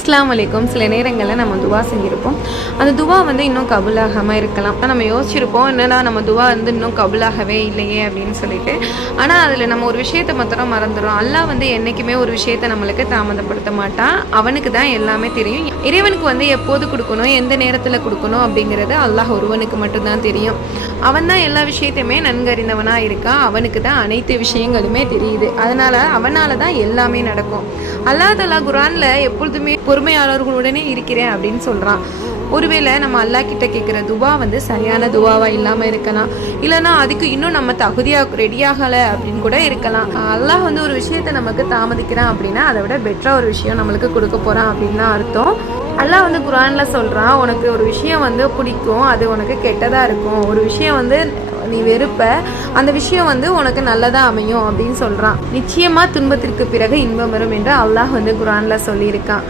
அஸ்ஸலாமு அலைக்கும். சில நேரங்களில் நம்ம துவா செஞ்சுருப்போம், அந்த துவா வந்து இன்னும் கபூலாகாமல் இருக்கலாம். நம்ம யோசிச்சிருப்போம், என்னன்னா நம்ம துவா வந்து இன்னும் கபூலாகவே இல்லையே அப்படின்னு சொல்லிட்டு. ஆனால் அதில் நம்ம ஒரு விஷயத்தை மாத்திரம் மறந்துடும். அல்லாஹ் வந்து என்றைக்குமே ஒரு விஷயத்தை நம்மளுக்கு தாமதப்படுத்த மாட்டான். அவனுக்கு தான் எல்லாமே தெரியும். இறைவனுக்கு வந்து எப்போது கொடுக்கணும், எந்த நேரத்தில் கொடுக்கணும் அப்படிங்கிறது அல்லாஹ் ஒருவனுக்கு மட்டும்தான் தெரியும். அவன் தான் எல்லா விஷயத்தையுமே நன்கறிந்தவனாக இருக்கான். அவனுக்கு தான் அனைத்து விஷயங்களுமே தெரியுது. அவனால தான் எல்லாமே நடக்கும். அல்லாஹ் தஆலா குர்ஆன்ல எப்பொழுதுமே பொறுமையாளர்களுடனே இருக்கிறேன் அப்படின்னு சொல்றான். ஒருவேளை நம்ம அல்லாஹ் கிட்ட கேட்குற துவா வந்து சரியான துவாவா இல்லாமல் இருக்கலாம், இல்லைன்னா அதுக்கு இன்னும் நம்ம தகுதியாக ரெடியாகலை அப்படின்னு கூட இருக்கலாம். அல்லாஹ் வந்து ஒரு விஷயத்தை நமக்கு தாமதிக்கிறான் அப்படின்னா அதை விட பெட்டரா ஒரு விஷயம் நம்மளுக்கு கொடுக்க போறான் அப்படின்னு தான் அர்த்தம். அல்லாஹ் வந்து குர்ஆன்ல சொல்றான், உனக்கு ஒரு விஷயம் வந்து பிடிக்கும், அது உனக்கு கெட்டதா இருக்கும். ஒரு விஷயம் வந்து நீ வெறுப்ப, அந்த விஷயம் வந்து உனக்கு நல்லதா அமையும் அப்படின்னு சொல்றான். நிச்சயமா துன்பத்திற்கு பிறகு இன்பம் வரும் என்று அல்லாஹ் வந்து குர்ஆன்ல சொல்லியிருக்கான்.